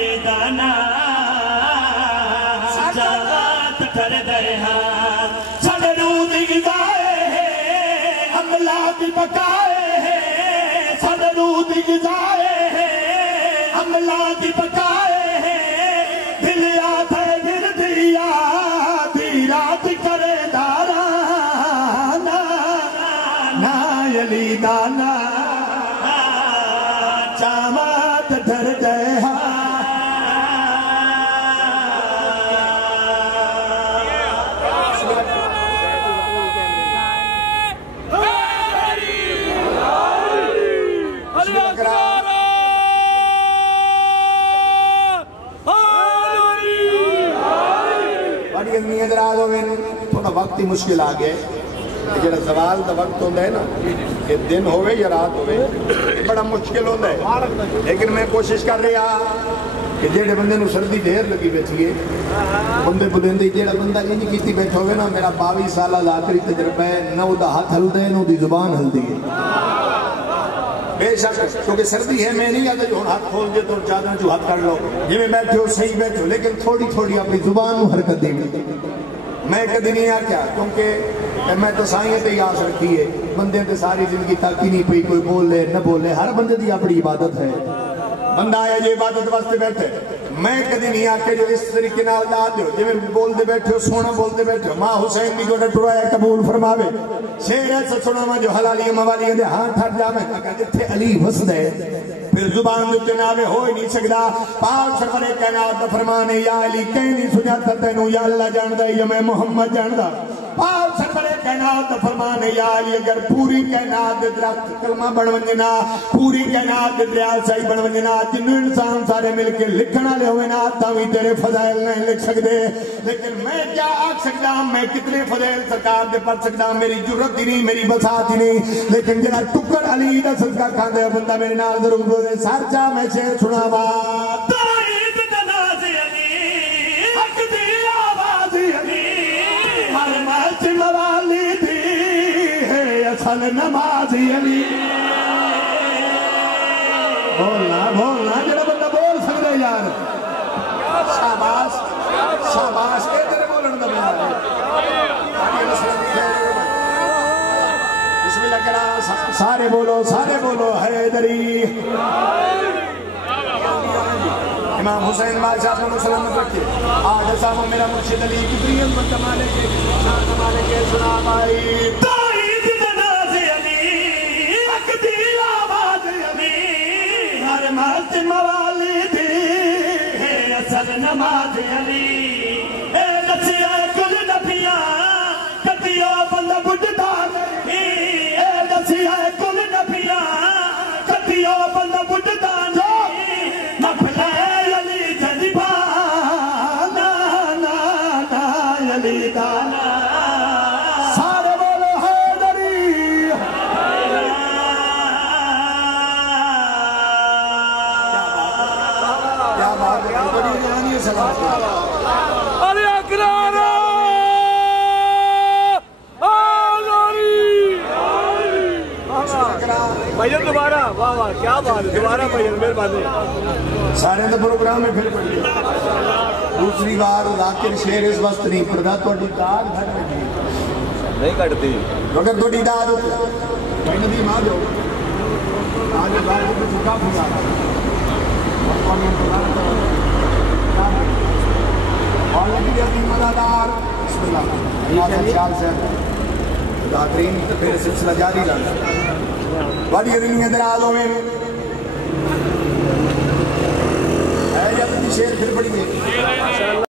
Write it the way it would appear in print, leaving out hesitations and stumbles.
अली दाना जवात कर दे हाँ साढ़े रूद गिजाए अमला की पकाए साढ़े रूद गिजाए अमला की पकाए दिल आता गिर दिया दी रात करे दारा ना अली दाना चामत धर दे थोड़ा वक्त ही मुश्किल आ गया जो सवाल का वक्त होता है ना कि दिन होवे या रात होवे बड़ा मुश्किल होता है लेकिन मैं कोशिश कर रहा कि जेड़े बंदे नूं सर्दी ढेर लगी बैठी है बंदे बुलंदी जेड़ा बंदा इंज कीती बैठा होवे ना मेरा 22 साल का आखिरी तजर्बा है ना उहदा हाथ हलदा है ना उहदी जुबान हलदी है बेशक क्योंकि सर्दी है मैं नहीं आता जो हाथ खोल दे तो चादर जो हाथ कर लो जिवें बैठे हो सही बैठे हो लेकिन थोड़ी थोड़ी अपनी जुबान नूं हरकत देनी मैं कभी नहीं आख्या क्योंकि मैं तो साईं ते आस रखी है बंदे ते सारी जिंदगी ताकी नहीं पई कोई बोले न बोले हर बंदे की अपनी इबादत है बंदा आया जो इबादत वास्ते बैठे मैं कभी नहीं आके जो इस तरीके नाल दा दो जिवें बोलते बैठे हो सोना बोलते बैठे हो मां हुसैन की जोड़ा टुराया कबूल फरमावे शेर ऐसा सुनावा जो हलाली मवाली दे हाथ ठर जावे जिथे अली वसदा है फिर जुबान उत्ते ना आवे हो ही नहीं सकदा पाक सरवरे कायनात दा फरमान है या अली कहीं नहीं सुनाता तेनू या अल्लाह जानदा है या मैं मोहम्मद जानदा पाक सरवरे कायनात दा फरमान है या अली अगर पूरी कायनात दे दरख्त कलमा बन वंजना पूरी कायनात दे दरिया सही बन वंजना जिन्नू इंसान सारे मिलके लिखण वाले होवे ना तावी तेरे फजाइल नहीं लिख सकदे लेकिन मैं क्या आख सकदा मैं कितने फजाइल सरकार दे पढ़ सकदा मेरी जुर्रत ही नहीं मेरी बसात ही नहीं लेकिन जेड़ा टुकड़ अली दा सदका खांदे बंदा मेरे नाल जरूर बोले साचा मैं शेर सुनावा ताईद तनाज अली हक दी आवाज अली हर मर्ज मवाली दी है असल नमाज अली बोलना जेड़ा बंदा बोल सकदा यार शाबाश शाबाश के तेरे बोलन दा बंदा बिस्मिल्लाह करा सारे बोलो हैदरी इमाम हुसैन बादशाह को सलामत रखिए आज साहब मेरा मुर्शिद अली की प्रियम कमाले के सुना भाई ताईद तनाज अली हक दी आवाज अली हर मर्द मवाली दी है असल नमाज अली ए नसिया कुल नबिया कटियो बंदा बुढ़दा नहीं ए नसिया कुल नबिया कटियो बंदा बुढ़दा नहीं नफले अली जदिबा ना ना ना अली दाना सारे बोलो हैदरी क्या बात है बड़ी जानी है सलाम अरे अकरार भैया दोबारा वाह वाह क्या बात है दोबारा भैया मेहरबानी सारे तो प्रोग्राम में फिर पढ़िए दूसरी बार जाकिर शेर इस वक्त नहीं पढ़ता थोड़ी दाद घट लगी नहीं कटती अगर थोड़ी दाद नदी मार दो आज बार को झुका फुका और लगी जल्दी मदादार बिस्मिल्लाह ख्याल से दातरीन फिर सिलसिला जारी रहना बड़ी दुनिया दराज होवे